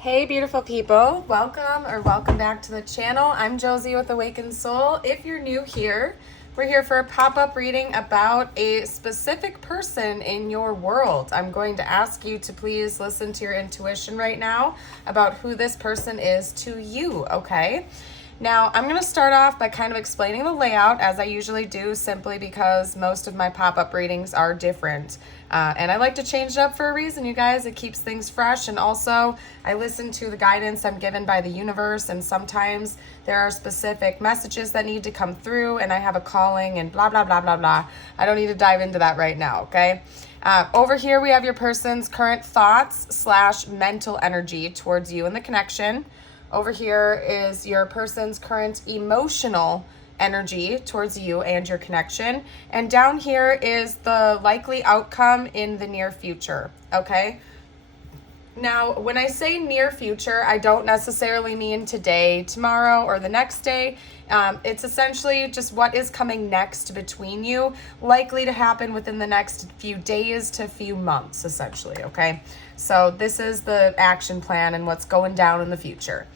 Hey beautiful people, welcome back to the channel. I'm Josie with Awakened Soul. If you're new here, we're here for a pop-up reading about a specific person in your world. I'm going to ask you to please listen to your intuition right now about who this person is to you, okay? Now, I'm going to start off by kind of explaining the layout as I usually do, simply because most of my pop-up readings are different. And I like to change it up for a reason, you guys. It keeps things fresh, and also I listen to the guidance I'm given by the universe, and sometimes there are specific messages that need to come through, and I have a calling and blah, blah, blah, blah, blah. I don't need to dive into that right now, okay? Over here, we have your person's current thoughts / mental energy towards you and the connection. Over here is your person's current emotional energy towards you and your connection. And down here is the likely outcome in the near future, okay? Now, when I say near future, I don't necessarily mean today, tomorrow, or the next day. It's essentially just what is coming next between you, likely to happen within the next few days to few months, essentially, okay? So this is the action plan and what's going down in the future.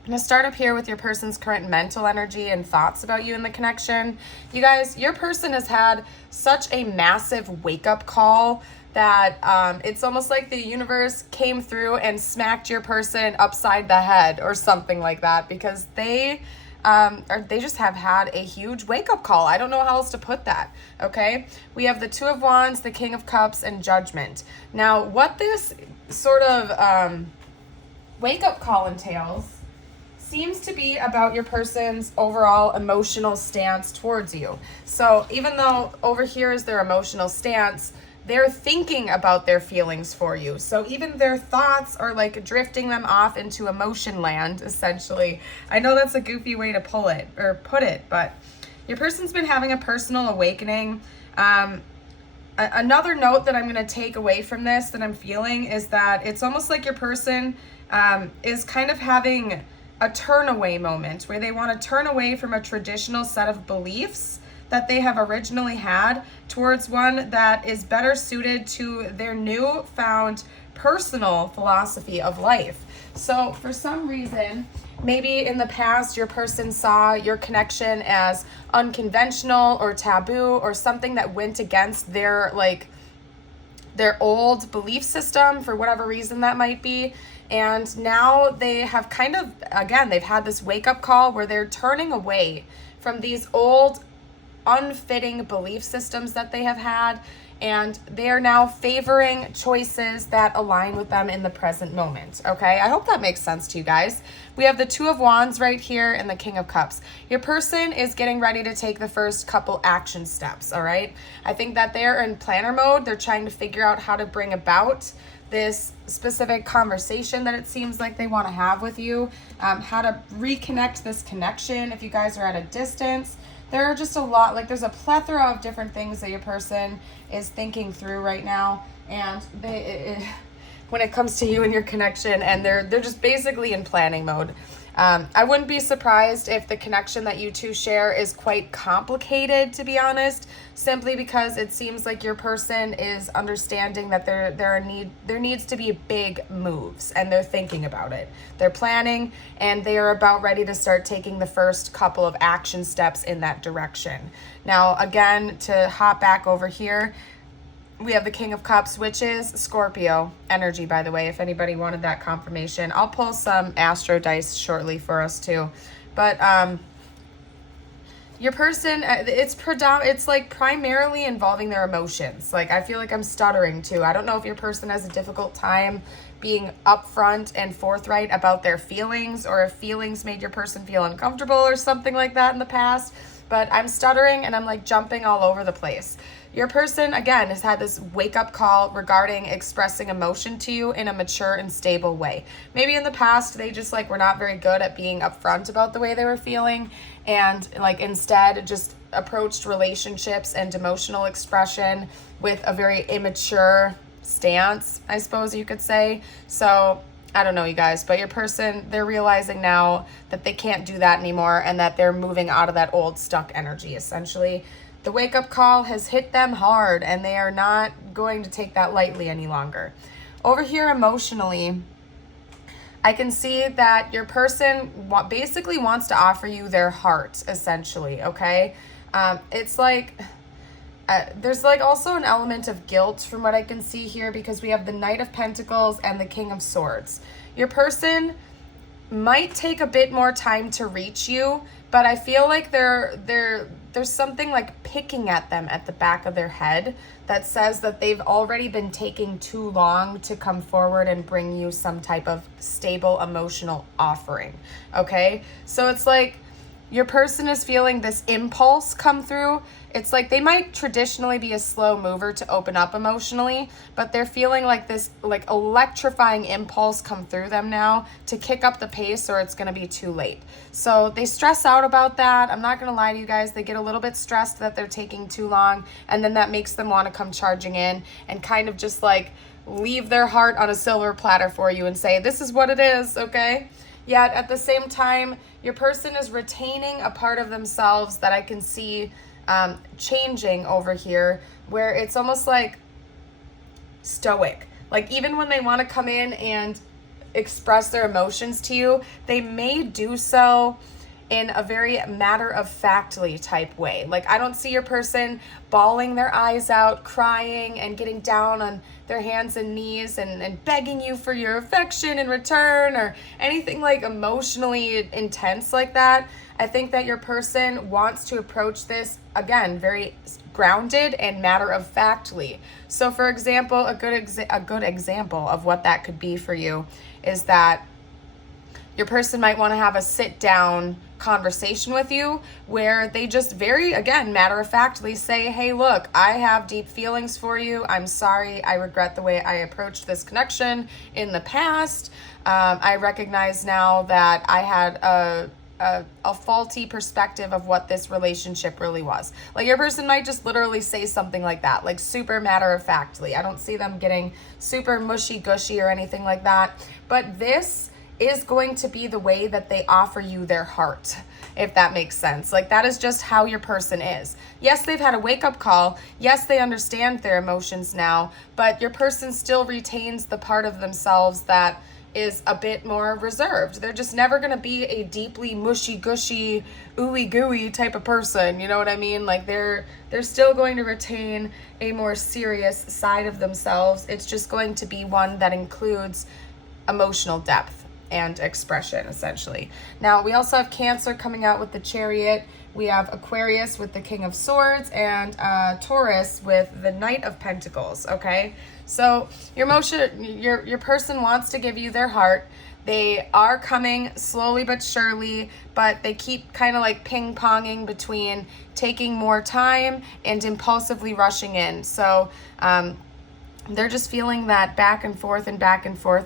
I'm going to start up here with your person's current mental energy and thoughts about you and the connection. You guys, your person has had such a massive wake-up call that it's almost like the universe came through and smacked your person upside the head or something like that, because they just have had a huge wake-up call. I don't know how else to put that, okay? We have the Two of Wands, the King of Cups, and Judgment. Now, what this sort of wake-up call entails seems to be about your person's overall emotional stance towards you. So even though over here is their emotional stance, they're thinking about their feelings for you. So even their thoughts are like drifting them off into emotion land, essentially. I know that's a goofy way to put it, but your person's been having a personal awakening. Another note that I'm going to take away from this that I'm feeling is that it's almost like your person is kind of having a turn away moment where they want to turn away from a traditional set of beliefs that they have originally had towards one that is better suited to their newfound personal philosophy of life. So for some reason, maybe in the past your person saw your connection as unconventional or taboo or something that went against their old belief system for whatever reason that might be. And now they have kind of, again, they've had this wake-up call where they're turning away from these old, unfitting belief systems that they have had, and they are now favoring choices that align with them in the present moment, okay? I hope that makes sense to you guys. We have the Two of Wands right here and the King of Cups. Your person is getting ready to take the first couple action steps, all right? I think that they're in planner mode. They're trying to figure out how to bring about this specific conversation that it seems like they want to have with you, how to reconnect this connection if you guys are at a distance. There are just a lot, there's a plethora of different things that your person is thinking through right now, and when it comes to you and your connection, and they're just basically in planning mode. I wouldn't be surprised if the connection that you two share is quite complicated, to be honest, simply because it seems like your person is understanding that there needs to be big moves, and they're thinking about it. They're planning, and they are about ready to start taking the first couple of action steps in that direction. Now, again, to hop back over here, we have the King of Cups, which is Scorpio energy, by the way, if anybody wanted that confirmation. I'll pull some astro dice shortly for us too. But your person, it's like primarily involving their emotions. Like, I feel like I'm stuttering too. I don't know if your person has a difficult time being upfront and forthright about their feelings, or if feelings made your person feel uncomfortable or something like that in the past. But I'm stuttering and I'm like jumping all over the place. Your person, again, has had this wake-up call regarding expressing emotion to you in a mature and stable way. Maybe in the past, they just were not very good at being upfront about the way they were feeling, and instead just approached relationships and emotional expression with a very immature stance, I suppose you could say. So I don't know, you guys, but your person, they're realizing now that they can't do that anymore, and that they're moving out of that old stuck energy, essentially. The wake-up call has hit them hard, and they are not going to take that lightly any longer. Over here emotionally, I can see that your person basically wants to offer you their heart, essentially, okay? It's like, there's like also an element of guilt from what I can see here, because we have the Knight of Pentacles and the King of Swords. Your person might take a bit more time to reach you, but I feel like there's something like picking at them at the back of their head that says that they've already been taking too long to come forward and bring you some type of stable emotional offering, okay? So it's like your person is feeling this impulse come through. It's like they might traditionally be a slow mover to open up emotionally, but they're feeling like this like electrifying impulse come through them now to kick up the pace, or it's going to be too late. So they stress out about that. I'm not going to lie to you guys. They get a little bit stressed that they're taking too long, and then that makes them want to come charging in and kind of just like leave their heart on a silver platter for you and say, this is what it is, okay? Yet at the same time, your person is retaining a part of themselves that I can see changing over here, where it's almost like stoic. Like even when they want to come in and express their emotions to you, they may do so in a very matter-of-factly type way. Like I don't see your person bawling their eyes out, crying, and getting down on their hands and knees and begging you for your affection in return, or anything like emotionally intense like that. I think that your person wants to approach this, again, very grounded and matter-of-factly. So for example, a good example of what that could be for you is that your person might want to have a sit-down conversation with you where they just very, again, matter-of-factly say, hey, look, I have deep feelings for you. I'm sorry. I regret the way I approached this connection in the past. I recognize now that I had a faulty perspective of what this relationship really was. Like your person might just literally say something like that, like super matter-of-factly. I don't see them getting super mushy-gushy or anything like that. But this is going to be the way that they offer you their heart, if that makes sense. Like that is just how your person is. Yes, they've had a wake-up call. Yes, they understand their emotions now, but your person still retains the part of themselves that is a bit more reserved. They're just never going to be a deeply mushy-gushy, ooey-gooey type of person. You know what I mean? Like they're still going to retain a more serious side of themselves. It's just going to be one that includes emotional depth and expression, essentially. Now, we also have Cancer coming out with the Chariot. We have Aquarius with the King of Swords, and Taurus with the Knight of Pentacles, okay? So your person wants to give you their heart. They are coming slowly but surely, but they keep kind of like ping-ponging between taking more time and impulsively rushing in. So they're just feeling that back and forth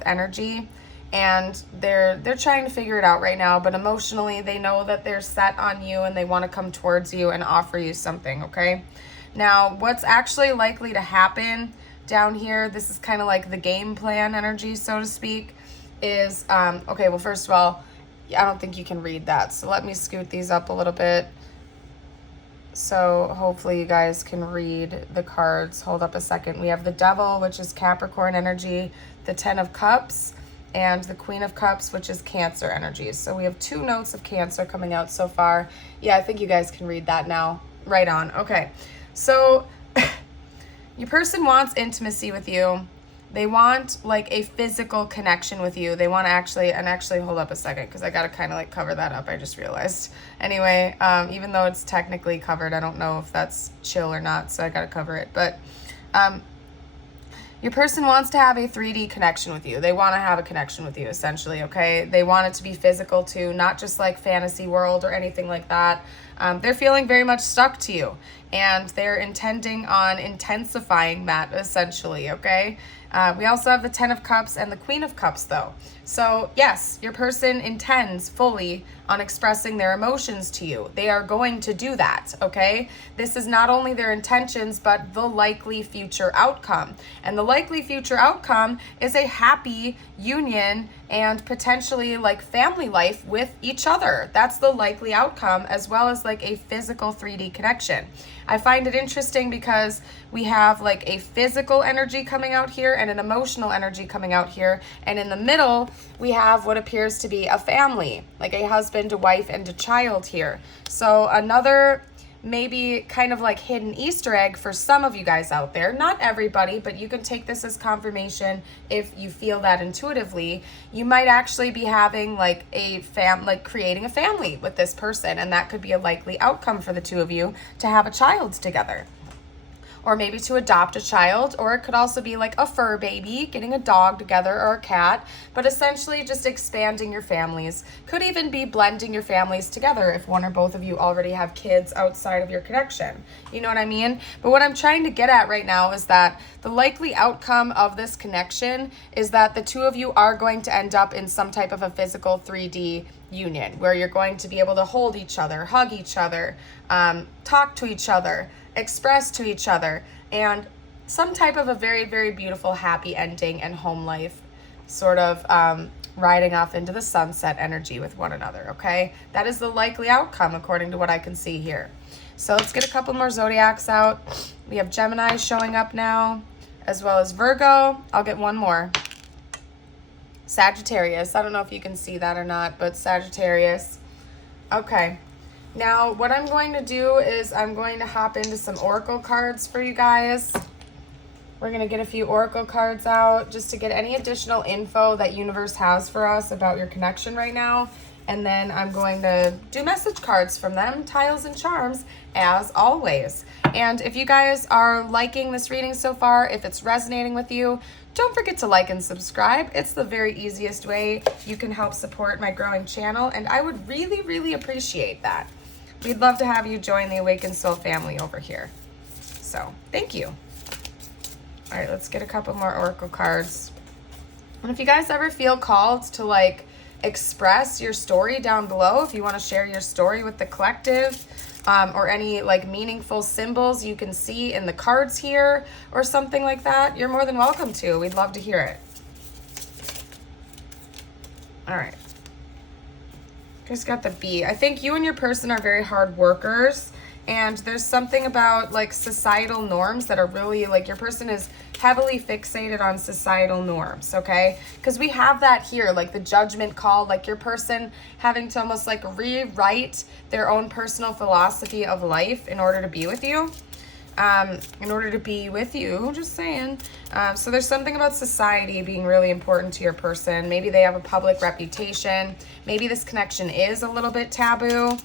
energy. And they're trying to figure it out right now, but emotionally they know that they're set on you and they want to come towards you and offer you something, okay? Now, what's actually likely to happen down here, this is kind of like the game plan energy, so to speak, is, okay, well, first of all, I don't think you can read that, so let me scoot these up a little bit. So hopefully you guys can read the cards. Hold up a second. We have the Devil, which is Capricorn energy, the Ten of Cups, and the Queen of Cups, which is Cancer energies. So we have 2 notes of Cancer coming out so far. Yeah, I think you guys can read that now. Right on. Okay. So your person wants intimacy with you. They want like a physical connection with you. They want to actually hold up a second because I got to kind of like cover that up. I just realized. Anyway, even though it's technically covered, I don't know if that's chill or not. So I got to cover it. But your person wants to have a 3D connection with you. They want to have a connection with you, essentially, okay? They want it to be physical, too, not just like fantasy world or anything like that. They're feeling very much stuck to you, and they're intending on intensifying that, essentially, okay? We also have the Ten of Cups and the Queen of Cups, though. So, yes, your person intends fully on expressing their emotions to you. They are going to do that, okay? This is not only their intentions, but the likely future outcome. And the likely future outcome is a happy union and potentially like family life with each other. That's the likely outcome, as well as like like a physical 3D connection. I find it interesting because we have like a physical energy coming out here and an emotional energy coming out here. And in the middle, we have what appears to be a family, like a husband, a wife, and a child here. So another maybe kind of like hidden Easter egg for some of you guys out there, not everybody, but you can take this as confirmation if you feel that intuitively. You might actually be having like creating a family with this person, and that could be a likely outcome for the two of you to have a child together. Or maybe to adopt a child, or it could also be like a fur baby, getting a dog together or a cat, but essentially just expanding your families. Could even be blending your families together if one or both of you already have kids outside of your connection. You know what I mean? But what I'm trying to get at right now is that the likely outcome of this connection is that the two of you are going to end up in some type of a physical 3D union where you're going to be able to hold each other, hug each other, talk to each other, express to each other, and some type of a very, very beautiful, happy ending and home life, sort of riding off into the sunset energy with one another, okay? That is the likely outcome according to what I can see here. So let's get a couple more zodiacs out. We have Gemini showing up now, as well as Virgo. I'll get one more. Sagittarius. I don't know if you can see that or not, but Sagittarius. Okay. Now, what I'm going to do is I'm going to hop into some oracle cards for you guys. We're going to get a few oracle cards out just to get any additional info that universe has for us about your connection right now. And then I'm going to do message cards from them, tiles and charms, as always. And if you guys are liking this reading so far, if it's resonating with you, don't forget to like and subscribe. It's the very easiest way you can help support my growing channel, and I would really, really appreciate that. We'd love to have you join the Awakened Soul family over here. So, thank you. All right, let's get a couple more oracle cards. And if you guys ever feel called to like express your story down below, if you want to share your story with the collective, or any like meaningful symbols you can see in the cards here or something like that, you're more than welcome to. We'd love to hear it. All right. Just got the B. I think you and your person are very hard workers, and there's something about like societal norms that are really like your person is heavily fixated on societal norms, okay? Because we have that here, like the judgment call, like your person having to almost like rewrite their own personal philosophy of life in order to be with you. Just saying. So there's something about society being really important to your person. Maybe they have a public reputation. Maybe this connection is a little bit taboo.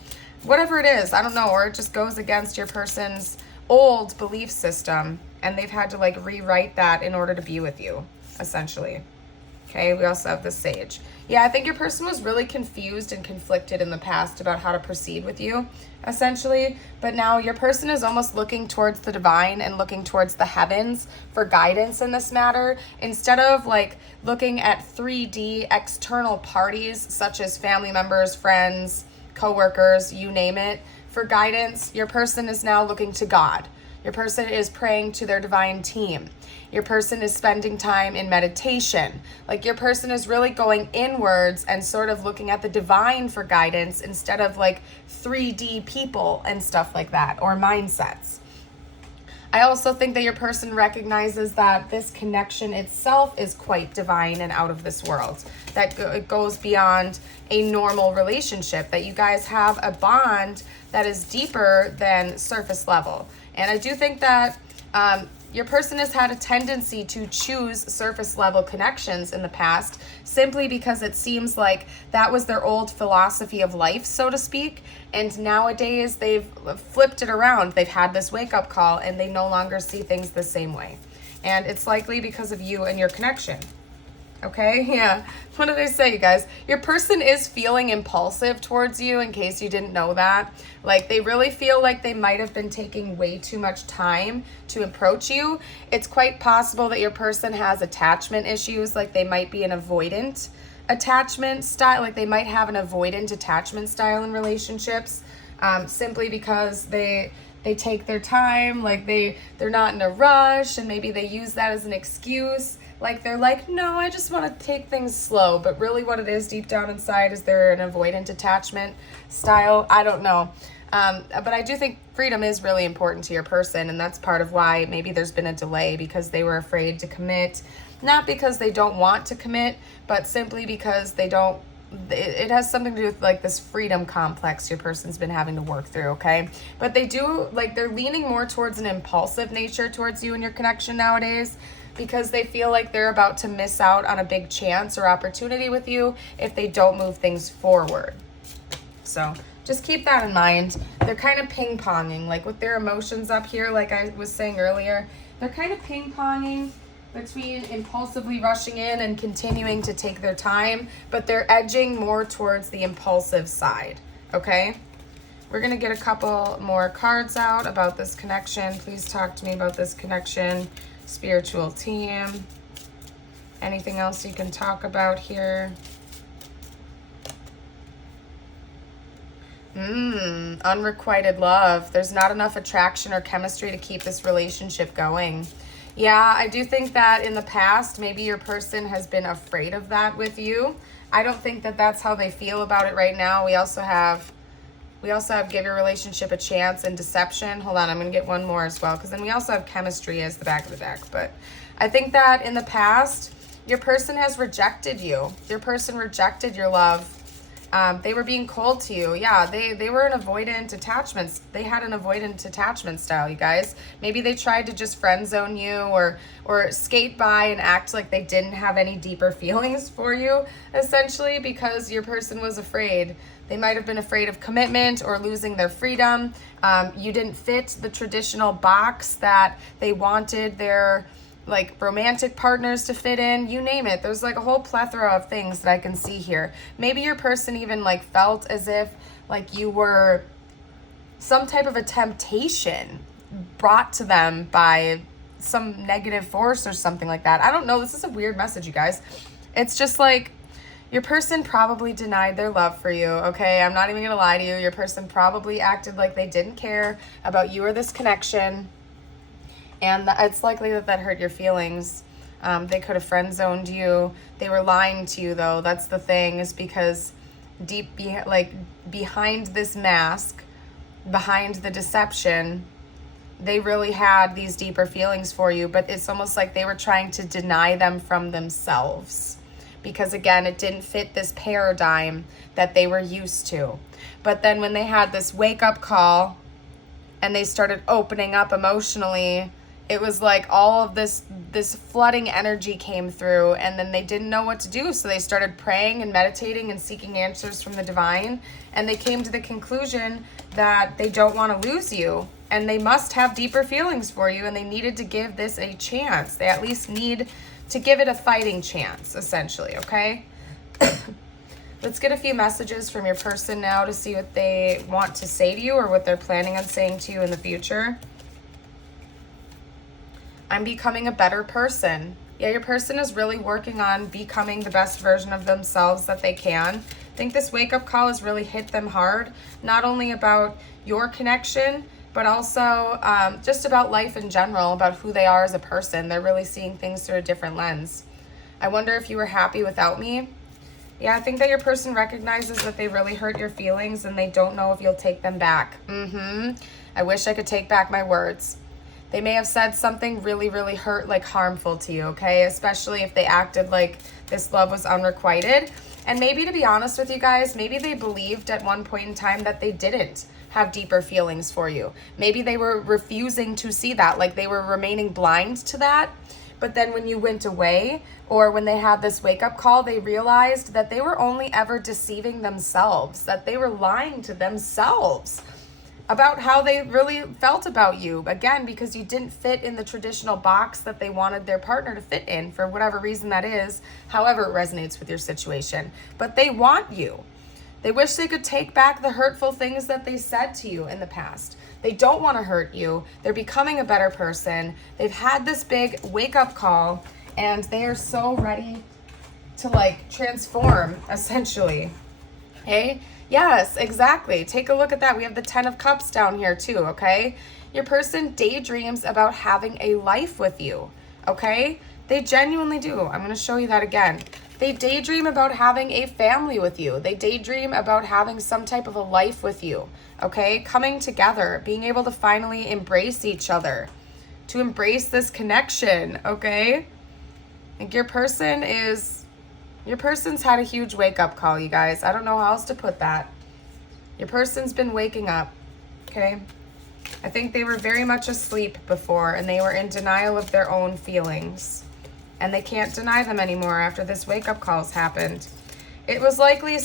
Whatever it is, I don't know, or it just goes against your person's old belief system, and they've had to like rewrite that in order to be with you, essentially. Okay, we also have the Sage. Yeah, I think your person was really confused and conflicted in the past about how to proceed with you, essentially. But now your person is almost looking towards the divine and looking towards the heavens for guidance in this matter. Instead of like looking at 3D external parties, such as family members, friends, coworkers, you name it, for guidance, your person is now looking to God. Your person is praying to their divine team. Your person is spending time in meditation. Like your person is really going inwards and sort of looking at the divine for guidance instead of like 3D people and stuff like that, or mindsets. I also think that your person recognizes that this connection itself is quite divine and out of this world. That it goes beyond a normal relationship, that you guys have a bond that is deeper than surface level. And I do think that your person has had a tendency to choose surface level connections in the past simply because it seems like that was their old philosophy of life, so to speak. And nowadays they've flipped it around. They've had this wake up call and they no longer see things the same way. And it's likely because of you and your connection. Okay, yeah. What did I say, you guys? Your person is feeling impulsive towards you, in case you didn't know that. Like, they really feel like they might have been taking way too much time to approach you. It's quite possible that your person has attachment issues, like they might be an avoidant attachment style, like they might have an avoidant attachment style in relationships, simply because they take their time, like they're not in a rush, and maybe they use that as an excuse. Like they're like, no, I just want to take things slow. But really what it is deep down inside is they're an avoidant attachment style. I don't know. But I do think freedom is really important to your person, and that's part of why maybe there's been a delay, because they were afraid to commit, not because they don't want to commit, but simply because they don't. It has something to do with like this freedom complex your person's been having to work through, okay? But they do, like, they're leaning more towards an impulsive nature towards you and your connection nowadays, because they feel like they're about to miss out on a big chance or opportunity with you if they don't move things forward. So just keep that in mind. They're kind of ping-ponging, like with their emotions up here, like I was saying earlier. They're kind of ping-ponging between impulsively rushing in and continuing to take their time, but they're edging more towards the impulsive side, okay? We're going to get a couple more cards out about this connection. Please talk to me about this connection, spiritual team. Anything else you can talk about here? Unrequited love. There's not enough attraction or chemistry to keep this relationship going. Yeah, I do think that in the past, maybe your person has been afraid of that with you. I don't think that that's how they feel about it right now. We also have give your relationship a chance and deception. Hold on, I'm going to get one more as well, because then we also have chemistry as the back of the deck. But I think that in the past, your person has rejected you. Your person rejected your love. They were being cold to you. Yeah, they were an avoidant attachment. They had an avoidant attachment style, you guys. Maybe they tried to just friend zone you or skate by and act like they didn't have any deeper feelings for you, essentially, because your person was afraid. They might have been afraid of commitment or losing their freedom. You didn't fit the traditional box that they wanted their like romantic partners to fit in, you name it. There's like a whole plethora of things that I can see here. Maybe your person even like felt as if like you were some type of a temptation brought to them by some negative force or something like that. I don't know. This is a weird message, you guys. It's just like your person probably denied their love for you, okay? I'm not even gonna lie to you. Your person probably acted like they didn't care about you or this connection. And it's likely that that hurt your feelings. They could have friend zoned you. They were lying to you, though. That's the thing, is because behind this mask, behind the deception, they really had these deeper feelings for you. But it's almost like they were trying to deny them from themselves, because again, it didn't fit this paradigm that they were used to. But then when they had this wake-up call and they started opening up emotionally, it was like all of this flooding energy came through, and then they didn't know what to do. So they started praying and meditating and seeking answers from the divine. And they came to the conclusion that they don't want to lose you, and they must have deeper feelings for you, and they needed to give this a chance. They at least need to give it a fighting chance, essentially, okay? Let's get a few messages from your person now to see what they want to say to you or what they're planning on saying to you in the future. I'm becoming a better person. Yeah, your person is really working on becoming the best version of themselves that they can. I think this wake-up call has really hit them hard, not only about your connection, but also just about life in general, about who they are as a person. They're really seeing things through a different lens. I wonder if you were happy without me. Yeah, I think that your person recognizes that they really hurt your feelings and they don't know if you'll take them back. I wish I could take back my words. They may have said something really, really harmful to you, okay? Especially if they acted like this love was unrequited. And maybe, to be honest with you guys, maybe they believed at one point in time that they didn't have deeper feelings for you. Maybe they were refusing to see that, like they were remaining blind to that. But then when you went away, or when they had this wake-up call, they realized that they were only ever deceiving themselves, that they were lying to themselves about how they really felt about you. Again, because you didn't fit in the traditional box that they wanted their partner to fit in, for whatever reason that is, however it resonates with your situation. But they want you. They wish they could take back the hurtful things that they said to you in the past. They don't want to hurt you. They're becoming a better person. They've had this big wake-up call, and they are so ready to transform, essentially. Okay? Yes, exactly. Take a look at that. We have the 10 of Cups down here too, okay? Your person daydreams about having a life with you, okay? They genuinely do. I'm going to show you that again. They daydream about having a family with you. They daydream about having some type of a life with you, okay? Coming together, being able to finally embrace each other, to embrace this connection, okay? Like your person's had a huge wake-up call, you guys. I don't know how else to put that. Your person's been waking up, okay? I think they were very much asleep before, and they were in denial of their own feelings. And they can't deny them anymore after this wake-up call's happened. It was likely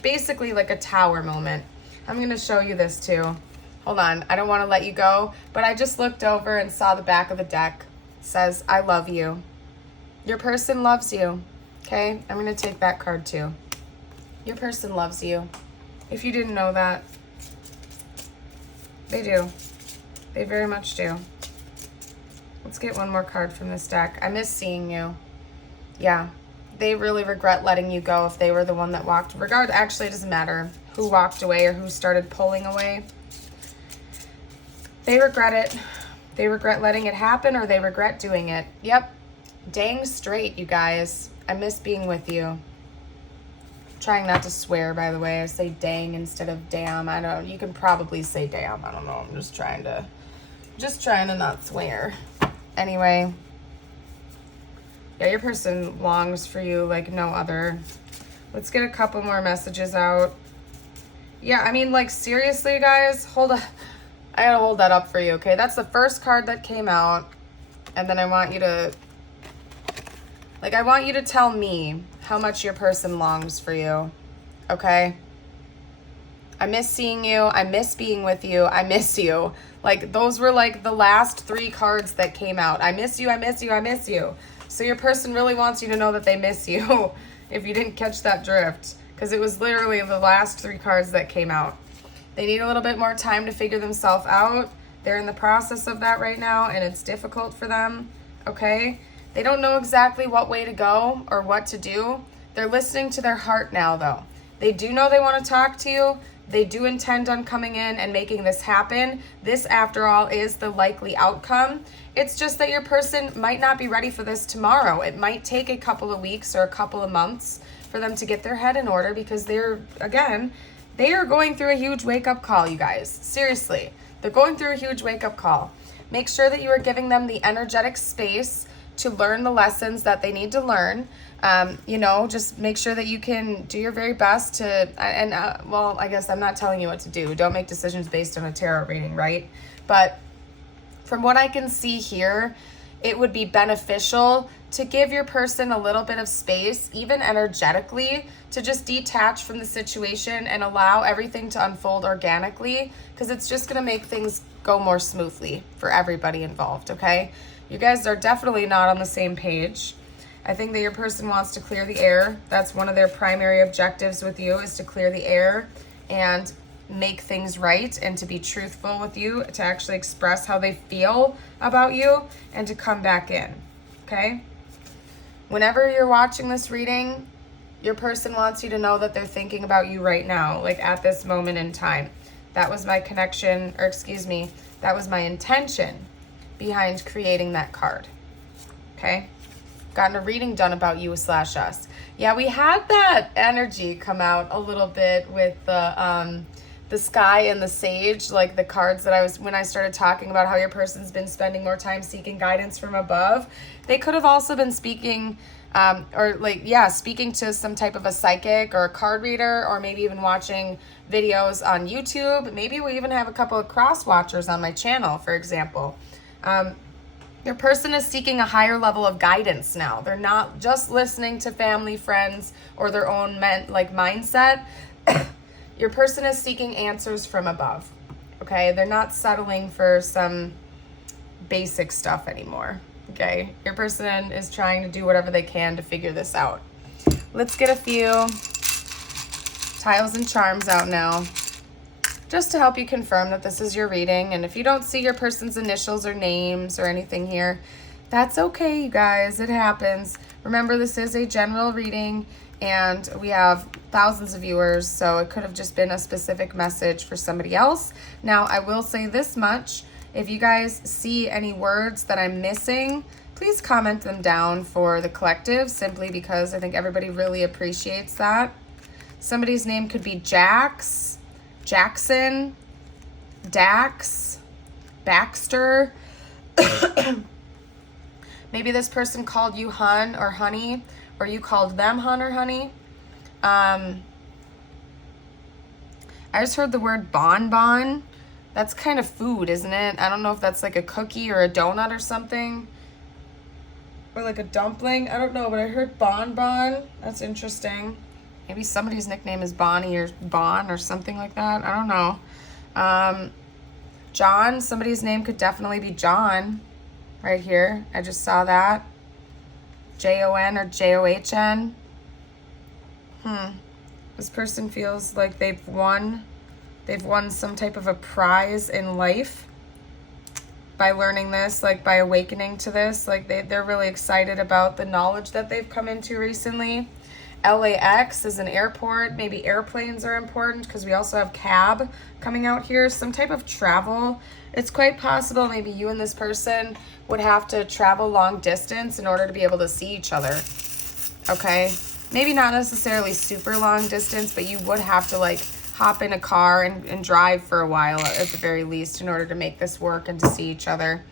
basically like a tower moment. I'm going to show you this too. Hold on. I don't want to let you go, but I just looked over and saw the back of the deck. It says, I love you. Your person loves you. Okay? I'm going to take that card too. Your person loves you. If you didn't know that, they do. They very much do. Let's get one more card from this deck. I miss seeing you. Yeah, they really regret letting you go if they were the one that walked. Actually, it doesn't matter who walked away or who started pulling away. They regret it. They regret letting it happen, or they regret doing it. Yep. Dang straight, you guys. I miss being with you. I'm trying not to swear, by the way. I say dang instead of damn. I don't. You can probably say damn. I don't know. I'm just trying to not swear. Anyway, yeah, your person longs for you like no other. Let's get a couple more messages out. Yeah, I mean, like, seriously, guys, hold on. I gotta hold that up for you, okay? That's the first card that came out, and then I want you to tell me how much your person longs for you, okay? I miss seeing you. I miss being with you. I miss you. Like, those were like the last 3 cards that came out. I miss you. I miss you. I miss you. So your person really wants you to know that they miss you if you didn't catch that drift, because it was literally the last 3 cards that came out. They need a little bit more time to figure themselves out. They're in the process of that right now, and it's difficult for them, okay? They don't know exactly what way to go or what to do. They're listening to their heart now, though. They do know they want to talk to you. They do intend on coming in and making this happen. This, after all, is the likely outcome. It's just that your person might not be ready for this tomorrow. It might take a couple of weeks or a couple of months for them to get their head in order, because they are going through a huge wake-up call, you guys. Seriously, they're going through a huge wake-up call. Make sure that you are giving them the energetic space to learn the lessons that they need to learn. Just make sure that you can do your very best to, well, I guess I'm not telling you what to do. Don't make decisions based on a tarot reading, right? But from what I can see here, it would be beneficial to give your person a little bit of space, even energetically, to just detach from the situation and allow everything to unfold organically, because it's just going to make things go more smoothly for everybody involved, okay? You guys are definitely not on the same page. I think that your person wants to clear the air. That's one of their primary objectives with you, is to clear the air and make things right, and to be truthful with you, to actually express how they feel about you, and to come back in, okay? Whenever you're watching this reading, your person wants you to know that they're thinking about you right now, like at this moment in time. That was my connection, or excuse me, that was my intention behind creating that card, okay? Gotten a reading done about you / us. Yeah, we had that energy come out a little bit with the sky and the sage, like the cards that when I started talking about how your person's been spending more time seeking guidance from above. They could have also been speaking speaking to some type of a psychic or a card reader, or maybe even watching videos on YouTube. Maybe we even have a couple of cross watchers on my channel, for example. Your person is seeking a higher level of guidance now. They're not just listening to family, friends, or their own mindset. Your person is seeking answers from above, okay? They're not settling for some basic stuff anymore, okay? Your person is trying to do whatever they can to figure this out. Let's get a few tiles and charms out now, just to help you confirm that this is your reading. And if you don't see your person's initials or names or anything here, that's okay, you guys. It happens. Remember, this is a general reading, and we have thousands of viewers, so it could have just been a specific message for somebody else. Now, I will say this much. If you guys see any words that I'm missing, please comment them down for the collective, simply because I think everybody really appreciates that. Somebody's name could be Jax, Jackson, Dax, Baxter. Maybe this person called you hun or honey, or you called them hun or honey. I just heard the word bonbon. That's kind of food, isn't it? I don't know if that's like a cookie or a donut or something. Or like a dumpling. I don't know, but I heard bonbon. That's interesting. Maybe somebody's nickname is Bonnie or Bon or something like that. I don't know. John, somebody's name could definitely be John right here. I just saw that. Jon or John. This person feels like they've won some type of a prize in life by learning this, like by awakening to this. Like they're really excited about the knowledge that they've come into recently. LAX is an airport. Maybe airplanes are important because we also have cab coming out here. Some type of travel. It's quite possible maybe you and this person would have to travel long distance in order to be able to see each other. Okay? Maybe not necessarily super long distance, but you would have to like hop in a car and drive for a while at the very least in order to make this work and to see each other.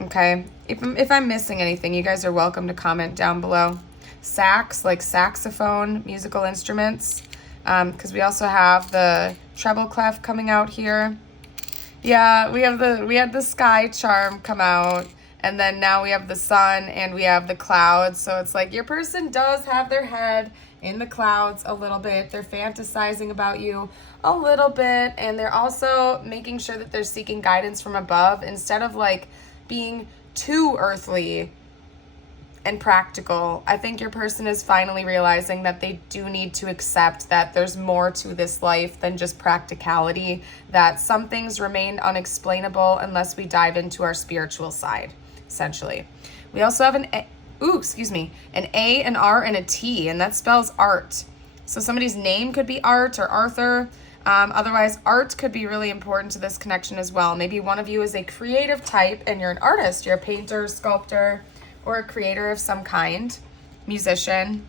Okay? If I'm missing anything, you guys are welcome to comment down below. Sax, like saxophone, musical instruments, because we also have the treble clef coming out here. Yeah, we had the sky charm come out, and then now we have the sun and we have the clouds. So it's like your person does have their head in the clouds a little bit. They're fantasizing about you a little bit, and they're also making sure that they're seeking guidance from above instead of like being too earthly and practical. I think your person is finally realizing that they do need to accept that there's more to this life than just practicality, that some things remain unexplainable unless we dive into our spiritual side, essentially. We also have an A, an R, and a T, and that spells art. So somebody's name could be Art or Arthur. Otherwise, art could be really important to this connection as well. Maybe one of you is a creative type and you're an artist. You're a painter, sculptor, or a creator of some kind, musician.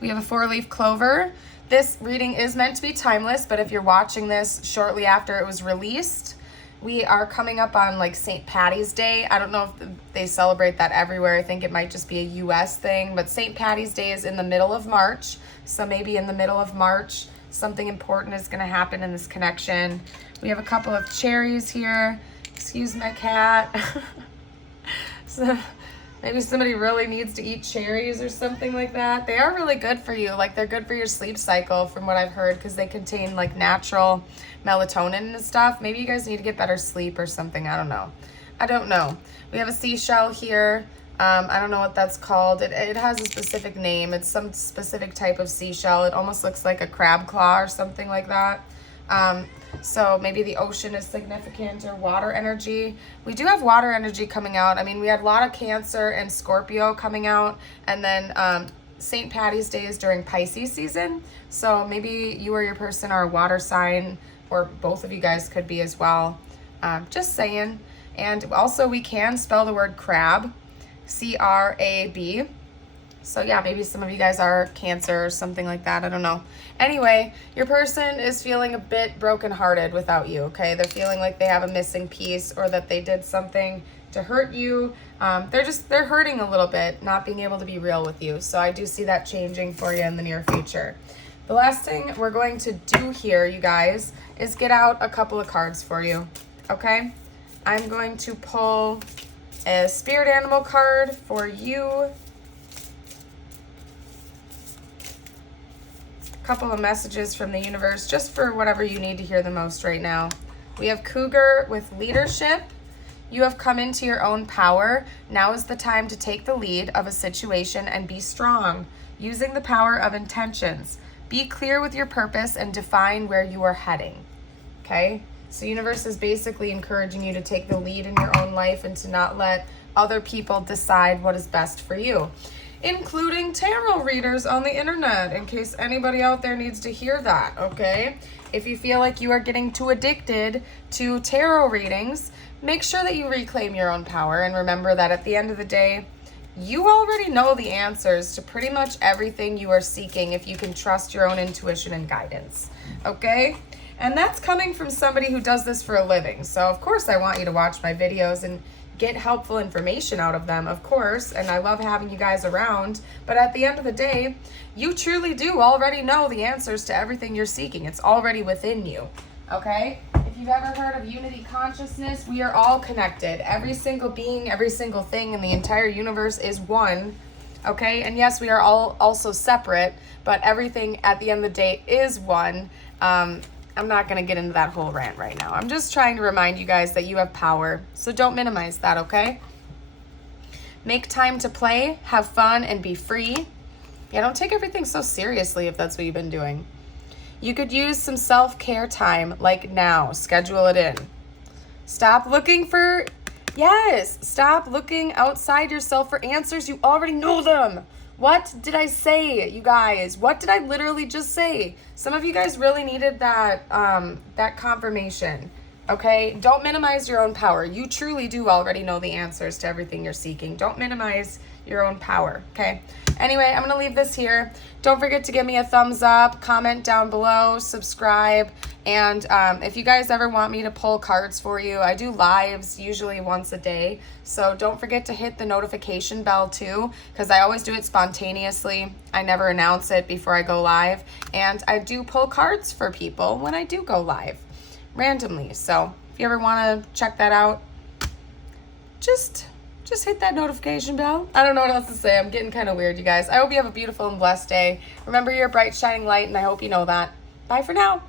We have a 4-leaf clover. This reading is meant to be timeless, but if you're watching this shortly after it was released, we are coming up on like St. Patty's Day. I don't know if they celebrate that everywhere. I think it might just be a US thing, but St. Patty's Day is in the middle of March. So maybe in the middle of March, something important is gonna happen in this connection. We have a couple of cherries here. Excuse my cat. So maybe somebody really needs to eat cherries or something like that. They are really good for you. Like they're good for your sleep cycle from what I've heard, because they contain like natural melatonin and stuff. Maybe you guys need to get better sleep or something. I don't know. We have a seashell here. I don't know what that's called. It has a specific name. It's some specific type of seashell. It almost looks like a crab claw or something like that. So maybe the ocean is significant, or water energy. We do have water energy coming out. I mean, we had a lot of Cancer and Scorpio coming out, and then St. Patty's Day is during Pisces season. So maybe you or your person are a water sign, or both of you guys could be as well. Just saying. And also we can spell the word crab, C-R-A-B. So yeah, maybe some of you guys are Cancer or something like that. I don't know. Anyway, your person is feeling a bit brokenhearted without you, okay? They're feeling like they have a missing piece, or that they did something to hurt you. They're hurting a little bit, not being able to be real with you. So I do see that changing for you in the near future. The last thing we're going to do here, you guys, is get out a couple of cards for you, okay? I'm going to pull a spirit animal card for you. Couple of messages from the universe, just for whatever you need to hear the most right now. We have Cougar with leadership. You have come into your own power. Now is the time to take the lead of a situation and be strong, using the power of intentions. Be clear with your purpose and define where you are heading. Okay? So universe is basically encouraging you to take the lead in your own life and to not let other people decide what is best for you. including tarot readers on the internet, in case anybody out there needs to hear that, okay? If you feel like you are getting too addicted to tarot readings, make sure that you reclaim your own power and remember that at the end of the day, you already know the answers to pretty much everything you are seeking if you can trust your own intuition and guidance, okay? And that's coming from somebody who does this for a living. So of course I want you to watch my videos and get helpful information out of them, of course, and I love having you guys around, but at the end of the day, you truly do already know the answers to everything you're seeking. It's already within you, okay? If you've ever heard of unity consciousness, we are all connected. Every single being, every single thing in the entire universe is one, okay? And yes, we are all also separate, but everything at the end of the day is one. I'm not going to get into that whole rant right now. I'm just trying to remind you guys that you have power, so don't minimize that, okay? Make time to play, have fun, and be free. Yeah, don't take everything so seriously if that's what you've been doing. You could use some self-care time, like now. Schedule it in. Stop looking outside yourself for answers. You already know them. What did I say, you guys? What did I literally just say? Some of you guys really needed that that confirmation, okay? Don't minimize your own power. You truly do already know the answers to everything you're seeking. Don't minimize your own power, okay? Anyway, I'm going to leave this here. Don't forget to give me a thumbs up, comment down below, subscribe, and if you guys ever want me to pull cards for you, I do lives usually once a day, so don't forget to hit the notification bell too, because I always do it spontaneously. I never announce it before I go live, and I do pull cards for people when I do go live randomly. So if you ever want to check that out, just hit that notification bell. I don't know what else to say. I'm getting kind of weird, you guys. I hope you have a beautiful and blessed day. Remember, you're a bright, shining light, and I hope you know that. Bye for now.